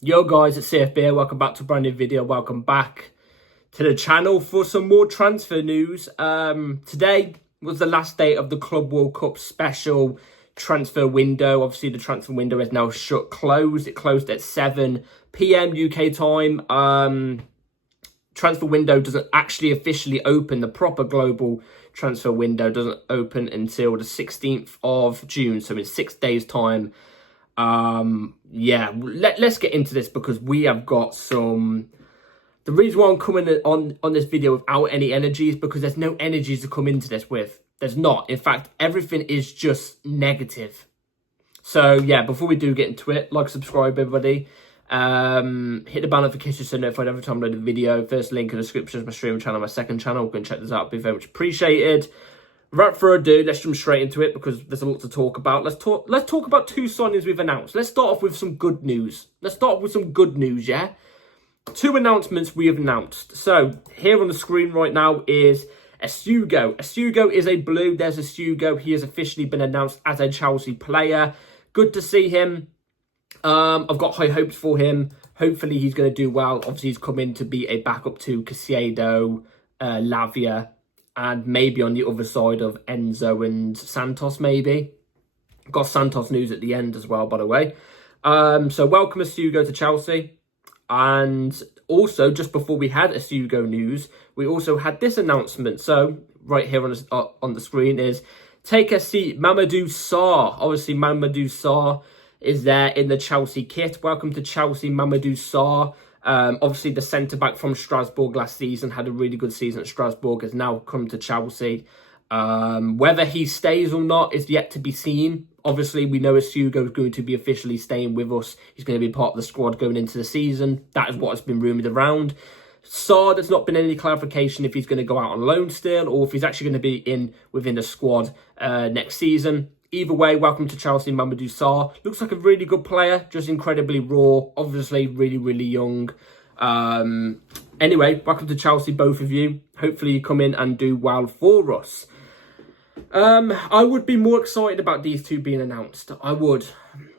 Yo guys, it's CFB. Welcome back to a brand new video. Welcome back to the channel for some more transfer news. Today was the last day of the Club World Cup special transfer window. Obviously, the transfer window is now closed. It closed at 7 p.m. UK time. Transfer window doesn't actually officially open. The proper global transfer window doesn't open until the 16th of June. So in 6 days time. Let's get into this because we have got some... The reason why I'm coming on this video without any energy is because there's no energy to come into this with. There's not. In fact, everything is just negative. So, yeah, before we do get into it, like, subscribe, everybody. Hit the bell notification so notified every time I load a video. First link in the description is my streaming channel, my second channel. Go and check this out. It'd be very much appreciated. Without further ado, let's jump straight into it because there's a lot to talk about. Let's talk about two signings we've announced. Let's start off with some good news. Yeah? Two announcements we have announced. So, here on the screen right now is Asugo. Asugo is a blue. There's Asugo. He has officially been announced as a Chelsea player. Good to see him. I've got high hopes for him. Hopefully, he's going to do well. Obviously, he's come in to be a backup to Caicedo, Lavia, and maybe on the other side of Enzo and Santos, maybe. Got Santos news at the end as well, by the way. So welcome Asugo to Chelsea. And also, just before we had Asugo news, we also had this announcement. So right here on the screen is, take a seat, Mamadou Sarr. Obviously, Mamadou Sarr is there in the Chelsea kit. Welcome to Chelsea, Mamadou Sarr. Obviously, the centre-back from Strasbourg last season had a really good season at Strasbourg, has now come to Chelsea. Whether he stays or not is yet to be seen. Obviously, we know Asugo is going to be officially staying with us. He's going to be part of the squad going into the season. That is what has been rumoured around. Sarr, there's not been any clarification if he's going to go out on loan still or if he's actually going to be within the squad next season. Either way, welcome to Chelsea, Mamadou Sarr. Looks like a really good player, just incredibly raw. Obviously, really, really young. Anyway, welcome to Chelsea, both of you. Hopefully, you come in and do well for us. I would be more excited about these two being announced. I would.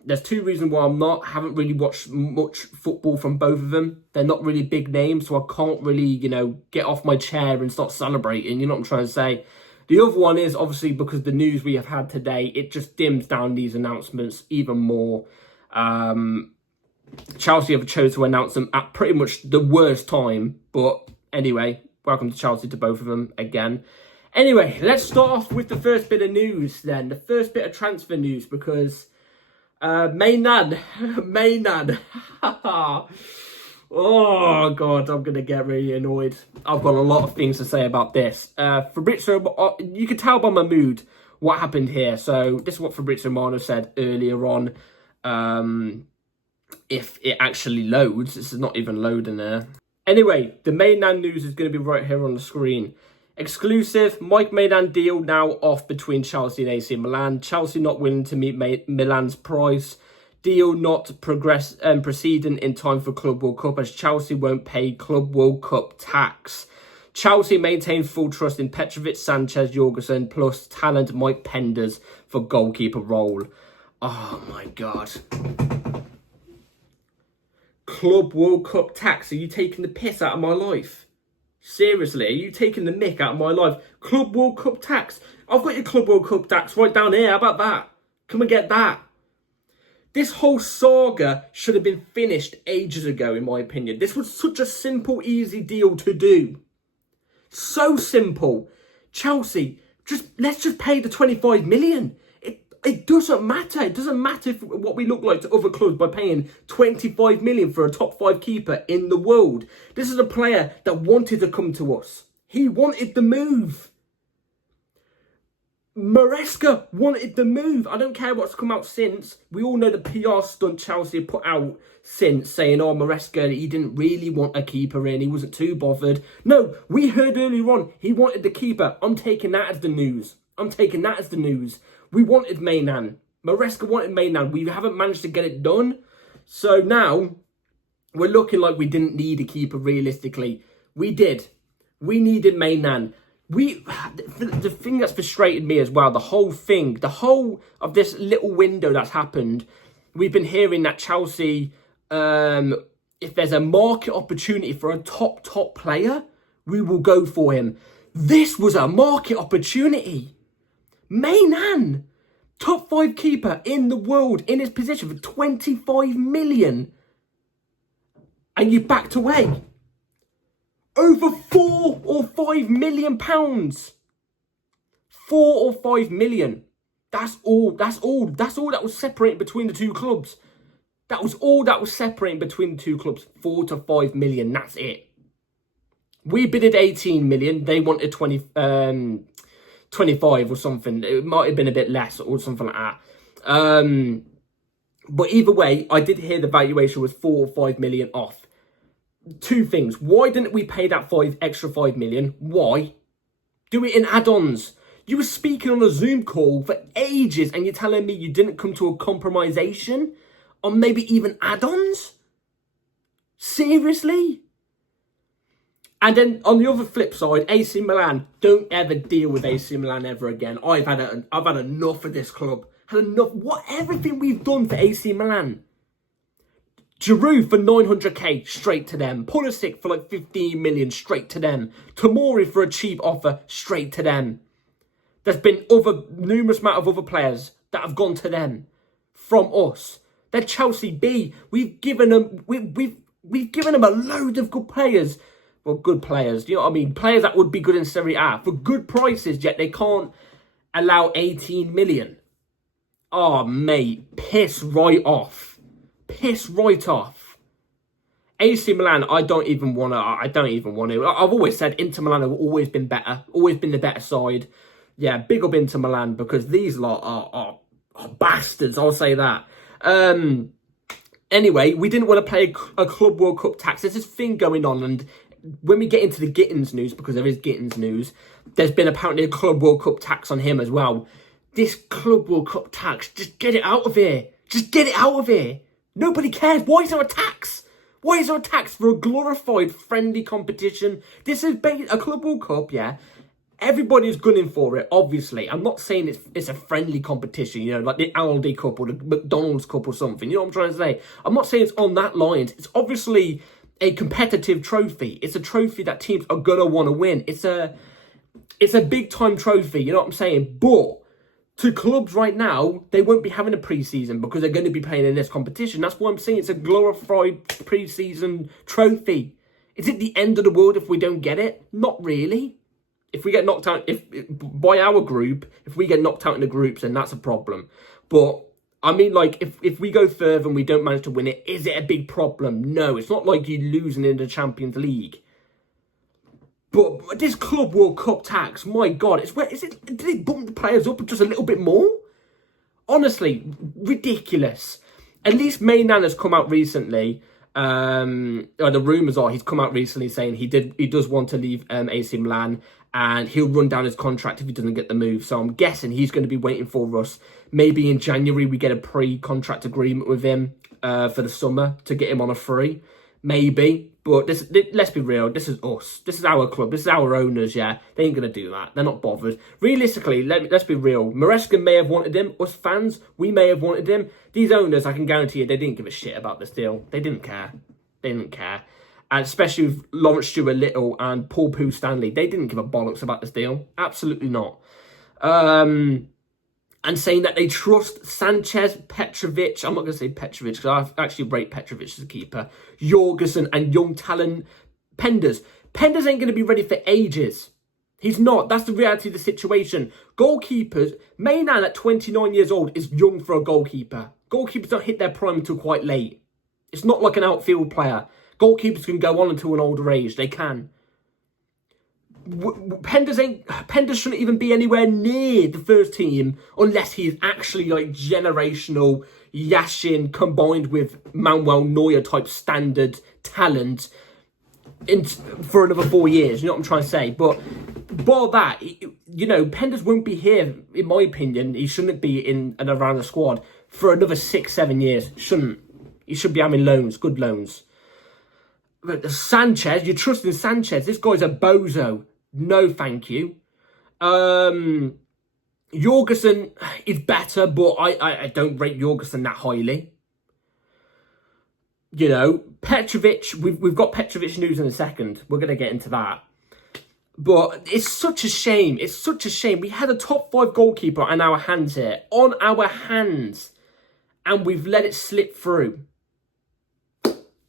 There's two reasons why I'm not. Haven't really watched much football from both of them. They're not really big names, so I can't really, get off my chair and start celebrating. You know what I'm trying to say? The other one is, obviously, because the news we have had today, it just dims down these announcements even more. Chelsea have chosen to announce them at pretty much the worst time. But anyway, welcome to Chelsea to both of them again. Anyway, let's start off with the first bit of news then. The first bit of transfer news because Maignan. Oh, God, I'm going to get really annoyed. I've got a lot of things to say about this. Fabrizio, you can tell by my mood what happened here. So this is what Fabrizio Romano said earlier on. If it actually loads, this is not even loading there. Anyway, the Maignan news is going to be right here on the screen. Exclusive, Mike Maignan deal now off between Chelsea and AC Milan. Chelsea not willing to meet Milan's price. Deal not proceeding in time for Club World Cup as Chelsea won't pay Club World Cup tax. Chelsea maintain full trust in Petrovic, Sanchez, Jorgensen, plus talent Mike Penders for goalkeeper role. Oh my God. Club World Cup tax. Are you taking the piss out of my life? Seriously, are you taking the mick out of my life? Club World Cup tax. I've got your Club World Cup tax right down here. How about that? Come and get that. This whole saga should have been finished ages ago, in my opinion. This was such a simple, easy deal to do. So simple. Chelsea, let's just pay the 25 million. It doesn't matter. It doesn't matter what we look like to other clubs by paying 25 million for a top 5 keeper in the world. This is a player that wanted to come to us. He wanted the move. Maresca wanted the move. I don't care what's come out since. We all know the PR stunt Chelsea put out since saying, oh, Maresca, he didn't really want a keeper in. He wasn't too bothered. No, we heard earlier on he wanted the keeper. I'm taking that as the news. We wanted Maignan. Maresca wanted Maignan. We haven't managed to get it done. So now we're looking like we didn't need a keeper realistically. We did. We needed Maignan. The thing that's frustrated me as well, the whole of this little window that's happened, we've been hearing that Chelsea if there's a market opportunity for a top player, we will go for him. This was a market opportunity. Maignan, top 5 keeper in the world in his position for 25 million. And you backed away. Over 4 or 5 million pounds. 4 or 5 million. That's all that was separating between the two clubs. That was all that was separating between the two clubs. 4 to 5 million, that's it. We bidded 18 million. They wanted 25 or something. It might have been a bit less or something like that. But either way, I did hear the valuation was 4 or 5 million off. Two things. Why didn't we pay that extra 5 million? Why? Do it in add-ons. You were speaking on a Zoom call for ages and you're telling me you didn't come to a compromisation on maybe even add-ons? Seriously? And then on the other flip side, AC Milan, don't ever deal with AC Milan ever again. I've had enough of this club. Had enough. Everything we've done for AC Milan. Giroud for 900k, straight to them. Pulisic for like 15 million, straight to them. Tomori for a cheap offer, straight to them. There's been numerous amount of other players that have gone to them from us. They're Chelsea B. We've given them a load of good players. Well, good players, you know what I mean? Players that would be good in Serie A for good prices, yet they can't allow 18 million. Oh, mate, piss right off. Piss right off. AC Milan, I don't even want to. I've always said Inter Milan have always been better. Always been the better side. Yeah, big up Inter Milan because these lot are bastards, I'll say that. Anyway, we didn't want to pay a Club World Cup tax. There's this thing going on, and when we get into the Gittens news, because there is Gittens news, there's been apparently a Club World Cup tax on him as well. This Club World Cup tax, just get it out of here. Just get it out of here. Nobody cares. Why is there a tax? Why is there a tax for a glorified friendly competition? This is a Club World Cup, yeah. Everybody's gunning for it, obviously. I'm not saying it's a friendly competition, you know, like the Aldi Cup or the McDonald's Cup or something. You know what I'm trying to say? I'm not saying it's on that line. It's obviously a competitive trophy. It's a trophy that teams are going to want to win. It's a big-time trophy, you know what I'm saying? But to clubs right now, they won't be having a pre-season because they're going to be playing in this competition. That's why I'm saying it's a glorified pre-season trophy. Is it the end of the world if we don't get it? Not really. If we get knocked out, by our group, if we get knocked out in the groups, then that's a problem. But, I mean, like, if we go further and we don't manage to win it, is it a big problem? No, it's not like you're losing in the Champions League. But this Club World Cup tax, my God, did it bump the players up just a little bit more? Honestly, ridiculous. At least Maignan has come out recently. The rumours are he's come out recently saying he does want to leave AC Milan and he'll run down his contract if he doesn't get the move. So I'm guessing he's going to be waiting for us. Maybe in January we get a pre-contract agreement with him for the summer to get him on a free. Maybe. But let's be real. This is us. This is our club. This is our owners, yeah. They ain't going to do that. They're not bothered. Realistically, let's be real. Maresca may have wanted him. Us fans, we may have wanted him. These owners, I can guarantee you, they didn't give a shit about this deal. They didn't care. They didn't care. And especially with Lawrence Stewart Little and Paul Poo Stanley. They didn't give a bollocks about this deal. Absolutely not. And saying that they trust Sanchez, Petrovic. I'm not going to say Petrovic because I actually rate Petrovic as a keeper. Jorgensen and young talent Penders. Penders ain't going to be ready for ages. He's not. That's the reality of the situation. Goalkeepers, Maignan at 29 years old is young for a goalkeeper. Goalkeepers don't hit their prime until quite late. It's not like an outfield player. Goalkeepers can go on until an older age. They can. Penders shouldn't even be anywhere near the first team unless he's actually like generational Yashin combined with Manuel Neuer type standard talent for another 4 years. You know what I'm trying to say? But bar that, you know, Penders won't be here, in my opinion. He shouldn't be in and around the squad for another 6-7 years. Shouldn't. He should be having loans, good loans. But Sanchez, you're trusting Sanchez. This guy's a bozo. No, thank you. Jorgensen is better, but I don't rate Jorgensen that highly. You know, Petrovic, we've got Petrovic news in a second. We're going to get into that. But it's such a shame. It's such a shame. We had a top 5 goalkeeper on our hands here. On our hands. And we've let it slip through.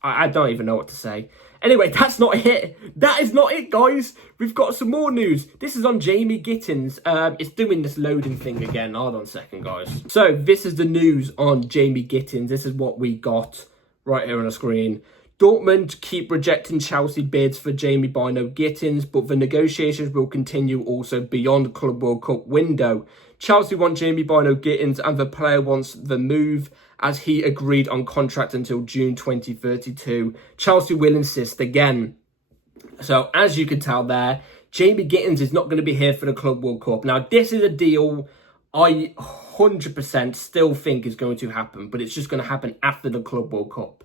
I don't even know what to say. Anyway, that's not it. That is not it, guys. We've got some more news. This is on Jamie Gittens. It's doing this loading thing again. Hold on a second, guys. So, this is the news on Jamie Gittens. This is what we got right here on the screen. Dortmund keep rejecting Chelsea bids for Jamie Bino Gittens, but the negotiations will continue also beyond the Club World Cup window. Chelsea want Jamie Bino Gittens and the player wants the move as he agreed on contract until June 2032. Chelsea will insist again. So, as you can tell there, Jamie Gittens is not going to be here for the Club World Cup. Now, this is a deal I 100% still think is going to happen, but it's just going to happen after the Club World Cup.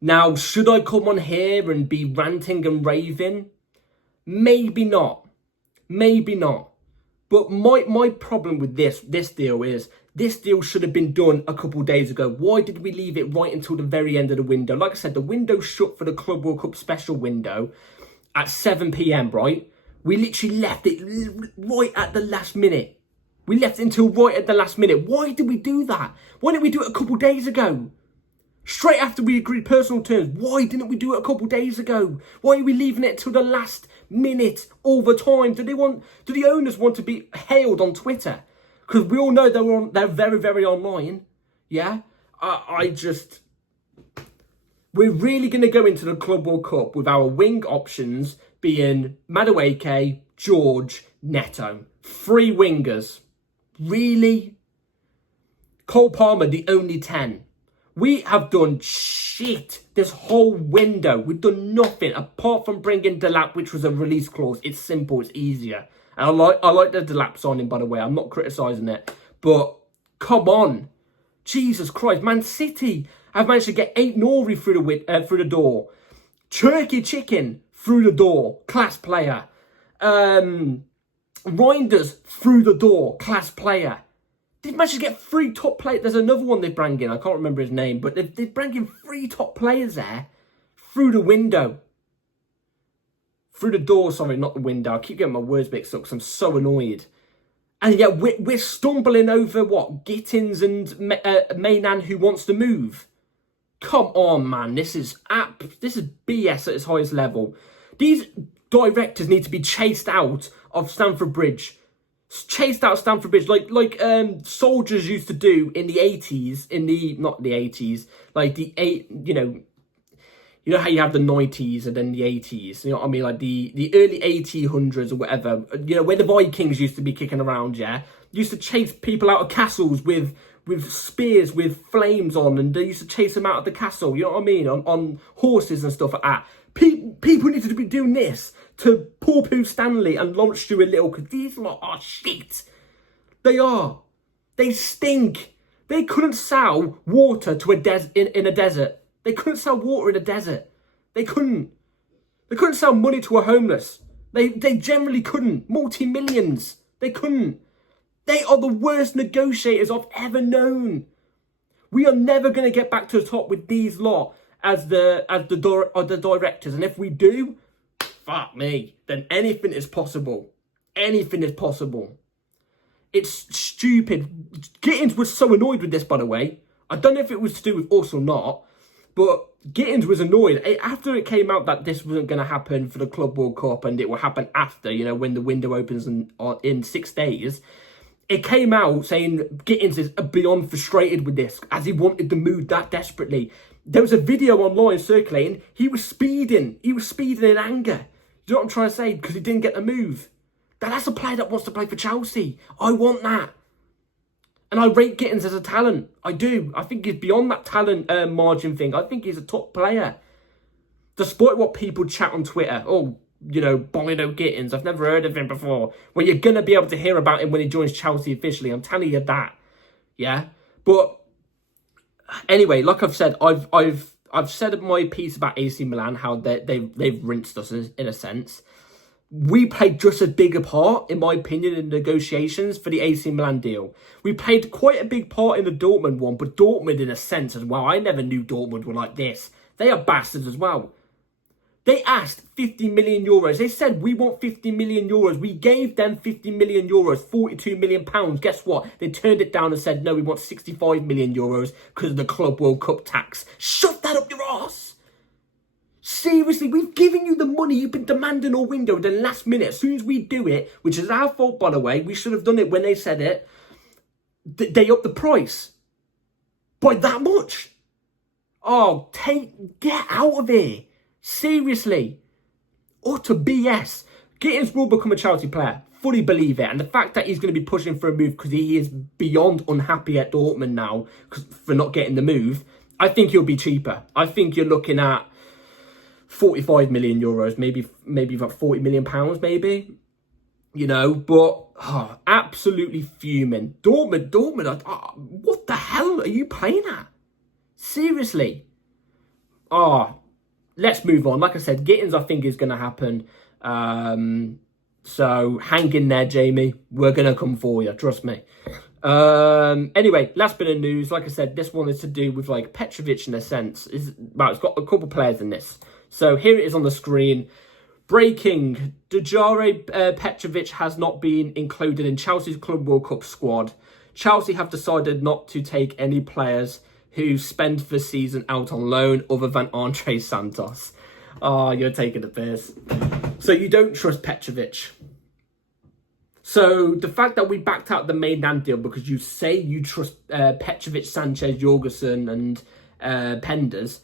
Now, should I come on here and be ranting and raving? Maybe not. Maybe not. But my problem with this deal is, this deal should have been done a couple of days ago. Why did we leave it right until the very end of the window? Like I said, the window shut for the Club World Cup special window at 7 p.m, right? We literally left it right at the last minute. We left it until right at the last minute. Why did we do that? Why didn't we do it a couple of days ago? Straight after we agreed personal terms. Why didn't we do it a couple of days ago? Why are we leaving it till the last minute all the time? Do the owners want to be hailed on Twitter? Because we all know they're very, very online. Yeah? We're really going to go into the Club World Cup with our wing options being Madueke, George, Neto. 3 wingers. Really? Cole Palmer, the only 10. We have done shit this whole window. We've done nothing apart from bringing Delap, which was a release clause. It's simple, it's easier. And I like the Delap signing, by the way. I'm not criticising it. But come on. Jesus Christ. Man City have managed to get 8 Nori through the door. Turkey Chicken through the door. Class player. Reinders through the door. Class player. They've managed to get 3 top players. There's another one they bring in. I can't remember his name. But they've bring in 3 top players there. Through the window. Through the door, sorry, not the window. I keep getting my words mixed up because I'm so annoyed. And yet we're stumbling over, what, Gittens and Maignan who wants to move. Come on, man. This is BS at its highest level. These directors need to be chased out of Stamford Bridge. Chased out of Stamford Bridge like soldiers used to do in the 80s, not the 80s, like you know how you have the 90s and then the 80s, you know what I mean, like the early 1800s or whatever, you know, where the Vikings used to be kicking around, yeah? Used to chase people out of castles with spears with flames on, and they used to chase them out of the castle, you know what I mean, on horses and stuff like that. People need to be doing this to Paul Poo Stanley and Lawrence Stewart Little, because these lot are shit. They are. They stink. They couldn't sell water to in a desert. They couldn't sell water in a desert. They couldn't. They couldn't sell money to a homeless. They generally couldn't. Multi-millions. They couldn't. They are the worst negotiators I've ever known. We are never going to get back to the top with these lot as the directors. And if we do, fuck me, then anything is possible. Anything is possible. It's stupid. Gittens was so annoyed with this, by the way. I don't know if it was to do with us or not, but Gittens was annoyed. After it came out that this wasn't going to happen for the Club World Cup and it will happen after, you know, when the window opens in 6 days, it came out saying Gittens is beyond frustrated with this as he wanted to move that desperately. There was a video online circulating. He was speeding. He was speeding in anger. You know what I'm trying to say? Because he didn't get the move. That's a player that wants to play for Chelsea. I want that. And I rate Gittens as a talent. I do. I think he's beyond that talent margin thing. I think he's a top player. Despite what people chat on Twitter. Oh, you know, Bino Gittens. I've never heard of him before. Well, you're going to be able to hear about him when he joins Chelsea officially. I'm telling you that. Yeah? But anyway, like I've said, I've said my piece about AC Milan, how they've rinsed us in a sense. we played just as big a part, in my opinion, in negotiations for the AC Milan deal. We played quite a big part in the Dortmund one, but Dortmund in a sense as well. I never knew Dortmund were like this. They are bastards as well. They asked 50 million euros. They said, we want 50 million euros. We gave them 50 million euros, 42 million pounds. Guess what? They turned it down and said, no, we want 65 million euros because of the Club World Cup tax. Shove that up your arse. Seriously, we've given you the money you've been demanding all window. The last minute, as soon as we do it, which is our fault, by the way, we should have done it when they said it, they upped the price by that much. Oh, get out of here. Seriously. Utter BS. Gittens will become a Chelsea player. Fully believe it. And the fact that he's going to be pushing for a move because he is beyond unhappy at Dortmund now for not getting the move, I think he'll be cheaper. I think you're looking at 45 million euros, maybe about 40 million pounds, maybe. You know, but absolutely fuming. Dortmund, what the hell are you playing at? Seriously. Let's move on. Like I said, Gittens, I think, is going to happen. So hang in there, Jamie. We're going to come for you. Trust me. Anyway, last bit of news. Like I said, this one is to do with like Petrovic in a sense. It's got a couple players in this. So here it is on the screen. Breaking. Djare Petrovic has not been included in Chelsea's Club World Cup squad. Chelsea have decided not to take any players who spend the season out on loan other than Andre Santos. You're taking the piss. So you don't trust Petrovic. So the fact that we backed out the Maignan deal because you say you trust Petrovic, Sanchez, Jorgensen and Penders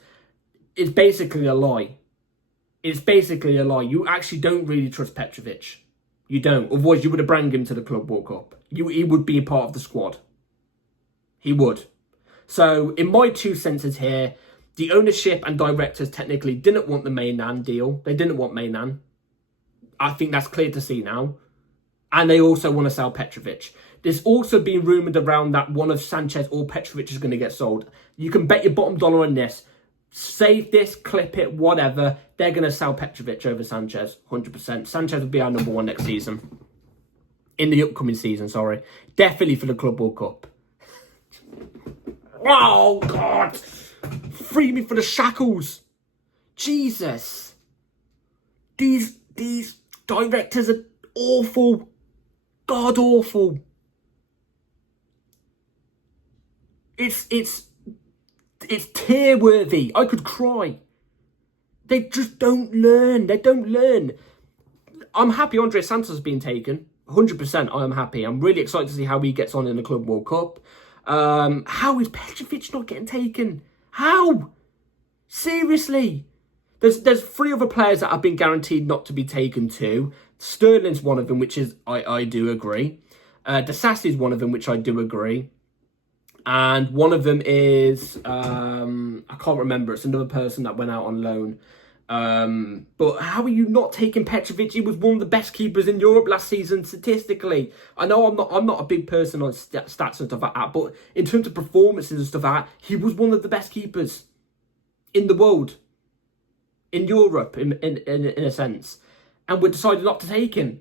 is basically a lie. It's basically a lie. You actually don't really trust Petrovic. You don't. Otherwise you would have brought him to the Club World Cup. He would be a part of the squad. He would. So, in my 2 senses here, the ownership and directors technically didn't want the Maignan deal. They didn't want Maignan. I think that's clear to see now. And they also want to sell Petrovic. There's also been rumoured around that one of Sanchez or Petrovic is going to get sold. You can bet your bottom dollar on this. Save this, clip it, whatever. They're going to sell Petrovic over Sanchez, 100%. Sanchez will be our number 1 next season. In the upcoming season, sorry. Definitely for the Club World Cup. Oh, God. Free me from the shackles. Jesus. These directors are awful. God awful. It's tear-worthy. I could cry. They just don't learn. They don't learn. I'm happy Andre Santos has been taken. 100% I am happy. I'm really excited to see how he gets on in the Club World Cup. How is Petrovic not getting taken? How? Seriously? There's 3 other players that have been guaranteed not to be taken too. Sterling's one of them, which is I do agree. Disasi's one of them, which I do agree. And one of them is I can't remember. It's another person that went out on loan. But how are you not taking Petrovic? He was one of the best keepers in Europe last season statistically. I know I'm not a big person on stats and stuff like that, but in terms of performances and stuff like that, he was one of the best keepers in the world, in Europe, in a sense. And we decided not to take him.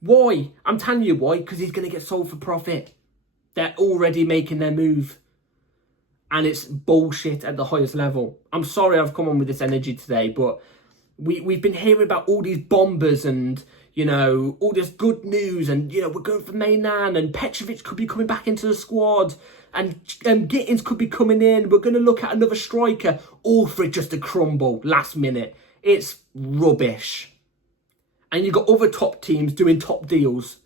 Why? I'm telling you why. Because he's going to get sold for profit. They're already making their move. And it's bullshit at the highest level. I'm sorry I've come on with this energy today, but we've been hearing about all these bombers and, you know, all this good news. And, you know, we're going for Maignan and Petrovic could be coming back into the squad. And Gittens could be coming in. We're going to look at another striker. All for it just to crumble last minute. It's rubbish. And you've got other top teams doing top deals.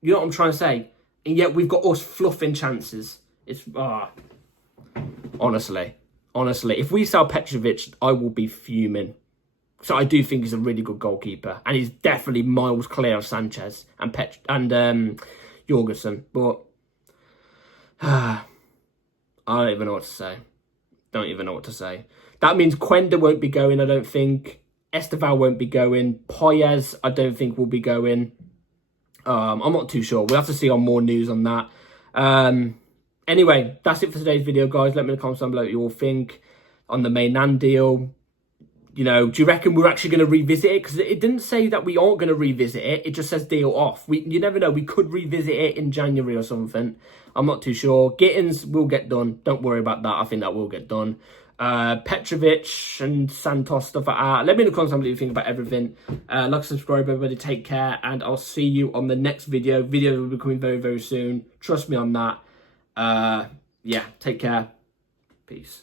You know what I'm trying to say? And yet we've got us fluffing chances. It's... Honestly, if we sell Petrovic, I will be fuming. So I do think he's a really good goalkeeper. And he's definitely miles clear of Sanchez and Jorgensen. But I don't even know what to say. That means Quenda won't be going, I don't think. Esteval won't be going. Poyes, I don't think will be going. I'm not too sure. We'll have to see on more news on that. Anyway, that's it for today's video, guys. Let me know in the comments down below what you all think on the Maignan deal. You know, do you reckon we're actually going to revisit it? Because it didn't say that we aren't going to revisit it. It just says deal off. You never know. We could revisit it in January or something. I'm not too sure. Gittens will get done. Don't worry about that. I think that will get done. Petrovic and Santos, stuff like that. Let me know in the comments what you think about everything. Like, subscribe, everybody. Take care. And I'll see you on the next video. Videos will be coming very, very soon. Trust me on that. Yeah, take care. Peace.